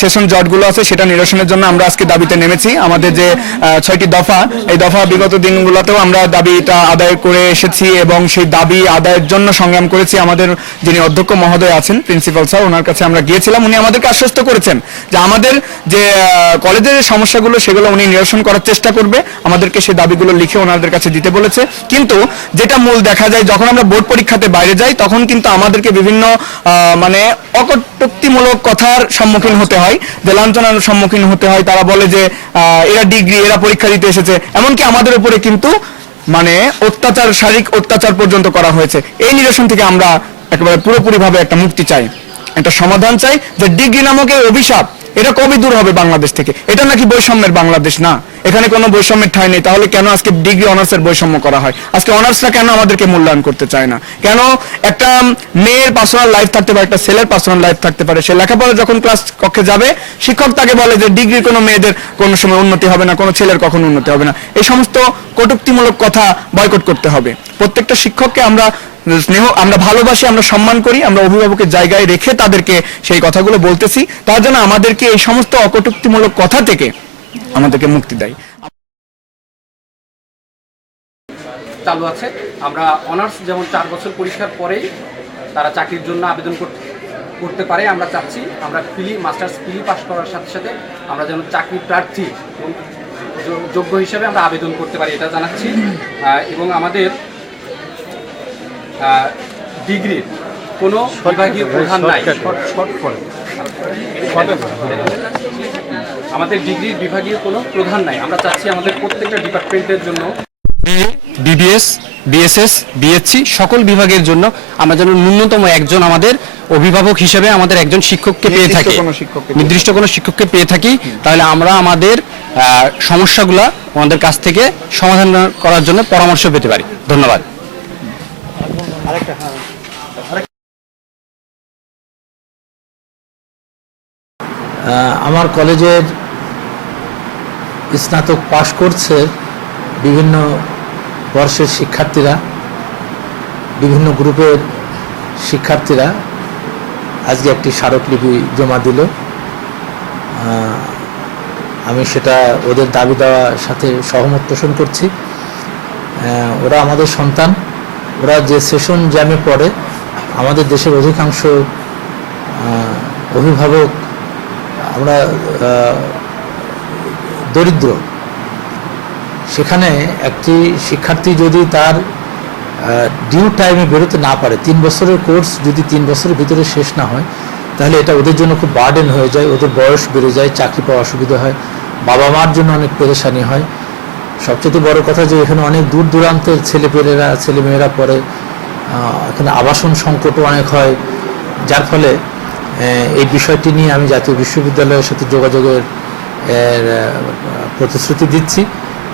Session জটগুলো আছে সেটা নিরসনের জন্য আমরা আজকে দাবিতে নেমেছি। আমাদের যে 6টি দফা, এই দফা বিগত দিনগুলোতেও আমরা দাবিটা আদায় করে এসেছি এবং সেই দাবি আদায়ের জন্য সংগ্রাম করেছি। আমাদের যিনি অধ্যক্ষ মহোদয় আছেন, প্রিন্সিপাল স্যার, ওনার কাছে আমরা গিয়েছিলাম। উনি আমাদেরকে আশ্বস্ত করেছেন যে আমাদের যে কলেজের সমস্যাগুলো সেগুলো উনি নিরসন করার চেষ্টা করবে, আমাদেরকে সেই দাবিগুলো লিখে ওনাদের কাছে দিতে বলেছে। কিন্তু যেটা মূল দেখা যায়, যখন আমরা বোর্ড পরীক্ষাতে বাইরে যাই তখন কিন্তু আমাদেরকে বিভিন্ন মানে অকটুক্তিমূলক কথার সম্মুখীন হতে হয়, যে লাঞ্ছনার সম্মুখীন হতে হয়। তারা বলে যে এরা ডিগ্রি, এরা পরীক্ষা দিতে এসেছে, এমনকি আমাদের উপরে কিন্তু মানে অত্যাচার, শারীরিক অত্যাচার পর্যন্ত করা হয়েছে। এই নিরসন থেকে আমরা একেবারে পুরোপুরিভাবে একটা মুক্তি চাই, একটা সমাধান চাই। যে ডিগ্রি নামক এই অভিশাপ, এটা কবে দূর হবে বাংলাদেশ থেকে? এটা নাকি বৈষম্যের বাংলাদেশ না, এখানে কোনো বৈষম্যের ঠাঁই নেই। তাহলে কেন আজকে ডিগ্রি অনার্সের বৈষম্য করা হয়? আজকে অনার্সরা কেন আমাদেরকে মূল্যায়ন করতে চায় না? কেন একটা মেয়ের পার্সোনাল লাইফ থাকতে পারে, একটা ছেলের পার্সোনাল লাইফ থাকতে পারে। সে লেখাপড়া যখন ক্লাস কক্ষে যাবে, শিক্ষক তাকে বলে যে ডিগ্রির কোনো মেয়েদের কোনো সময় উন্নতি হবে না, কোনো ছেলের কখনো উন্নতি হবে না। এই সমস্ত কটূক্তিমূলক কথা বয়কট করতে হবে। প্রত্যেকটা শিক্ষককে আমরা স্নেহ, আমরা ভালোবাসি, আমরা সম্মান করি, আমরা অভিভাবকের জায়গায় রেখে তাদেরকে সেই কথাগুলো বলতেছি। তার জন্য আমাদেরকে এই সমস্ত অকটূক্তিমূলক কথা থেকে আমাদেরকে মুক্তি দেয়। চালু আছে। আমরা অনার্স যেমন 4 বছর পরীক্ষার পরেই তারা চাকরির জন্য আবেদন করতে পারে, আমরা চাচ্ছি আমরা মাস্টার্স পিলি পাস করার সাথে সাথে আমরা যেন চাকরি প্রার্থী এবং যোগ্য হিসেবে আমরা আবেদন করতে পারি, এটা জানাচ্ছি। এবং আমাদের ডিগ্রির কোনো বিভাগীয় প্রধান নাই, আমাদের ডিগ্রির বিভাগীয় কোনো প্রধান নাই। আমরা চাচ্ছি আমাদের প্রত্যেকটা ডিপার্টমেন্টের জন্য, বিবিএস, বিএসএস, বিএসসি সকল বিভাগের জন্য আমরা যেন ন্যূনতম একজন আমাদের অভিভাবক হিসেবে আমাদের একজন শিক্ষককে পেয়ে থাকি, নির্দিষ্ট কোনো শিক্ষককে পেয়ে থাকি। তাহলে আমরা আমাদের সমস্যাগুলো আমাদের কাছ থেকে সমাধান করার জন্য পরামর্শ পেতে পারি। ধন্যবাদ। আমার কলেজের স্নাতক পাশ করছে বিভিন্ন বর্ষের শিক্ষার্থীরা, বিভিন্ন গ্রুপের শিক্ষার্থীরা আজকে একটি স্মারকলিপি জমা দিল। আমি সেটা ওদের দাবি দেওয়ার সাথে সহমত পোষণ করছি। ওরা আমাদের সন্তান, ওরা যে সেশন জ্যামে পড়ে, আমাদের দেশের অধিকাংশ অভিভাবক আমরা দরিদ্র। সেখানে একটি শিক্ষার্থী যদি তার ডিউ টাইমে বেরোতে না পারে, 3 বছরের কোর্স যদি 3 বছরের ভিতরে শেষ না হয়, তাহলে এটা ওদের জন্য খুব বার্ডেন হয়ে যায়, ওদের বয়স বেড়ে যায়, চাকরি পাওয়া অসুবিধা হয়, বাবা মার জন্য অনেক পেরেশানি হয়। সবচেয়ে বড় কথা যে এখানে অনেক দূর দূরান্তের ছেলেমেয়েরা পড়ে, এখানে আবাসন সংকটও অনেক হয়, যার ফলে এই বিষয়টি নিয়ে আমি জাতীয় বিশ্ববিদ্যালয়ের সাথে যোগাযোগের প্রতিশ্রুতি দিচ্ছি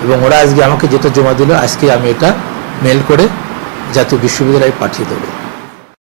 এবং ওরা আজকে আমাকে যেটা জমা দিল, আজকে আমি এটা মেল করে জাতীয় বিশ্ববিদ্যালয়ে পাঠিয়ে দেবো।